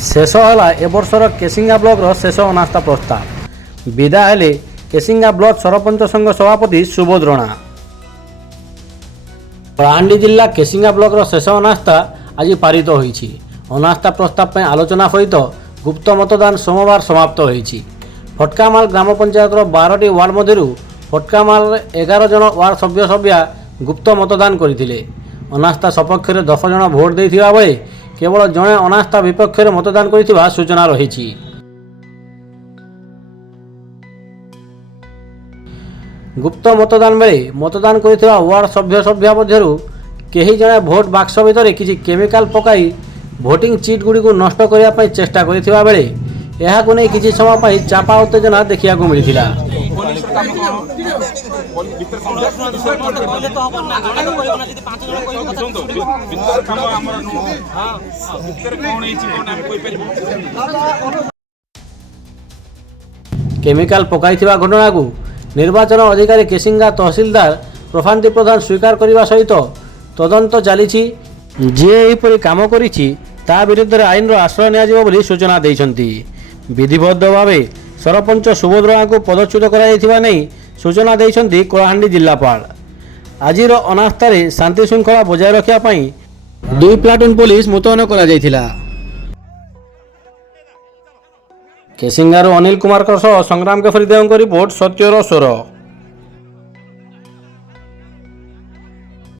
शेष है ए बर्षर केसिंगा ब्लॉक शेष अनास्था प्रस्ताव विदा हेले केसिंगा ब्लॉक सरपंच संघ सभापति सुबोध रणा। कलाहांडी जिला केसिंगा ब्लॉक शेष अनास्था आज पारित होईछि। अनास्था प्रस्ताव पर आलोचना सहित गुप्त मतदान सोमवार समाप्त होईछि। फटकामाल ग्राम पंचायत 12टी वार्ड मध्य फटकामाल 11 जन वार्ड सभ्य सभ्या गुप्त मतदान करथिले। अनास्था सपक्ष 10 जन भोट देथिबा बेले केवल जणे अनास्था विपक्ष मतदान करथिबा सूचना रहिछि। गुप्त मतदान बेले मतदान करथिबा वार्ड सभ्य सभ्या मध्यरु केही जणे भोट बाक्स भितर किछि केमिकल पकाई भोटिंग चिट गुडी को नष्ट करिया पई चेष्टा करथिबा बेले एहाकु नै किछि समय पई चापा उत्तेजना देखिया को मिलिथिला। केमिकल पकाइथिबा घटना को निर्वाचन अधिकारी केसिंगा तहसीलदार प्रशांति प्रधान स्वीकार करने सहित तदंत चली जे एपरि काम करिछि ता विरुद्ध आईन आश्रय नियाजिबो बोली सूचना दैछन्ति। विधिबद्ध भाव सरपंच सुबोध रणा को पदच्युत कराइथिबा नै सूचना दैछन्ति कलाहांडी जिल्लापाल। आजिर अनास्थारे शांति श्रृंखला बजाय रखिया पई 2 प्लाटून पुलिस मुतयन करा जायथिला। केसिंगारू अनिल कुमार संग्राम के फरीदेव रिपोर्ट सत्यर स्वर।